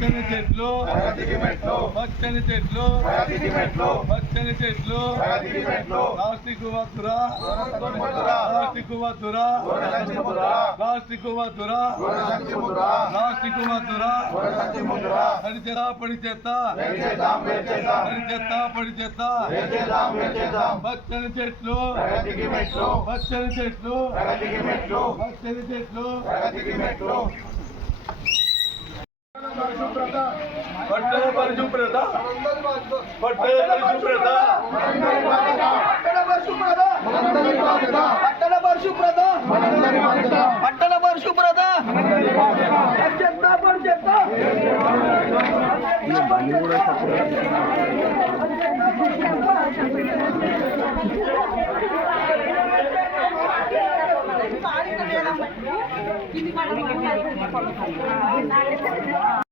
పచ్చని చెట్లు పచ్చని చెట్లు పచ్చని చెట్లు ప్లాస్టిక్ వద్దురా ప్లాస్టిక్ వద్దురా ప్లాస్టిక్ వద్దురా ప్లాస్టిక్ వద్దురా పడి చేత పడి చేత పడి చేత పడి చేత పచ్చని చెట్లు పచ్చని చెట్లు పచ్చని చెట్లు పట్టణ పరిశుభ్రత పట్టణ పరిశుభ్రత పట్టణ పరిశుభ్రత పట్టణ పరిశుభ్రత